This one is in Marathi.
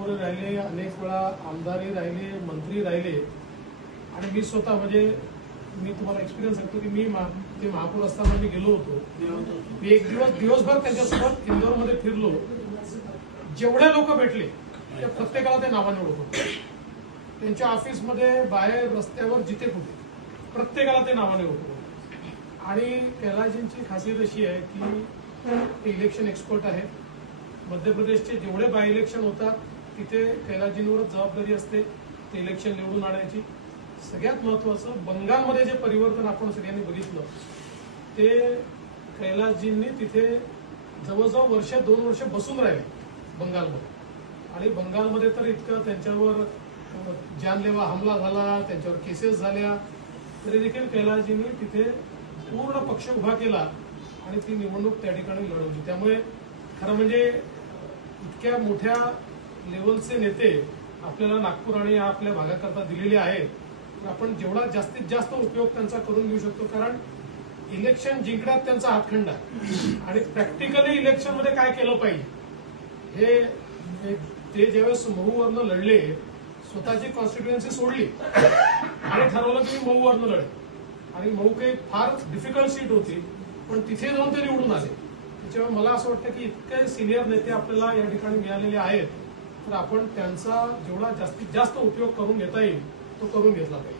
महापौर राहिले, अनेक वेळा आमदारही राहिले, मंत्री राहिले आणि मी स्वतः म्हणजे मी तुम्हाला एक्सपिरियन्स सांगतो की मी ते महापौर असताना मी गेलो होतो. मी एक दिवसभर त्यांच्यासोबत इंदोरमध्ये फिरलो. जेवढे लोक भेटले त्या प्रत्येकाला ते नावाने ओळखत. त्यांच्या ऑफिसमध्ये, बाहेर, रस्त्यावर, जिथे कुठे प्रत्येकाला ते नावाने ओळखत. आणि कैलासजींची खासियत अशी आहे की ते इलेक्शन एक्सपर्ट आहेत. मध्य प्रदेशचे जेवढे बाय इलेक्शन होतात तिथे कैलासजींवरच जबाबदारी असते ते इलेक्शन निवडून आणायची. सगळ्यात महत्वाचं बंगालमध्ये जे परिवर्तन आपण सगळ्यांनी बघितलं ते कैलासजींनी तिथे जवळजवळ वर्ष 2 वर्ष बसून राहिले बंगालमध्ये. आणि बंगालमध्ये तर इतकं त्यांच्यावर जानलेवा हमला झाला, त्यांच्यावर केसेस झाल्या, तरी देखील कैलासजींनी तिथे पूर्ण पक्ष उभा केला आणि ती निवडणूक त्या ठिकाणी लढवली. त्यामुळे खरं म्हणजे इतक्या मोठ्या लेवलचे नेते आपल्याला नागपूर आणि आपल्या भागाकरता दिलेले आहेत. आपण जेवढा जास्तीत जास्त उपयोग त्यांचा करून घेऊ शकतो, कारण इलेक्शन जिंकण्यात त्यांचा हातखंड आहे. आणि प्रॅक्टिकली इलेक्शनमध्ये काय केलं पाहिजे हे ते ज्यावेळेस महूवरनं लढले, स्वतःची कॉन्स्टिट्युएन्सी सोडली आणि ठरवलं की मी महूवरनं लढे. आणि महू काही फार डिफिकल्ट सीट होती, पण तिथे जाऊन ते निवडून आले. त्याच्यामुळे मला असं वाटतं की इतके सिनियर नेते आपल्याला या ठिकाणी मिळालेले आहेत, तर आपण त्यांचा जेवढा जास्तीत जास्त उपयोग करून घेता येईल तो करून घेतला पाहिजे.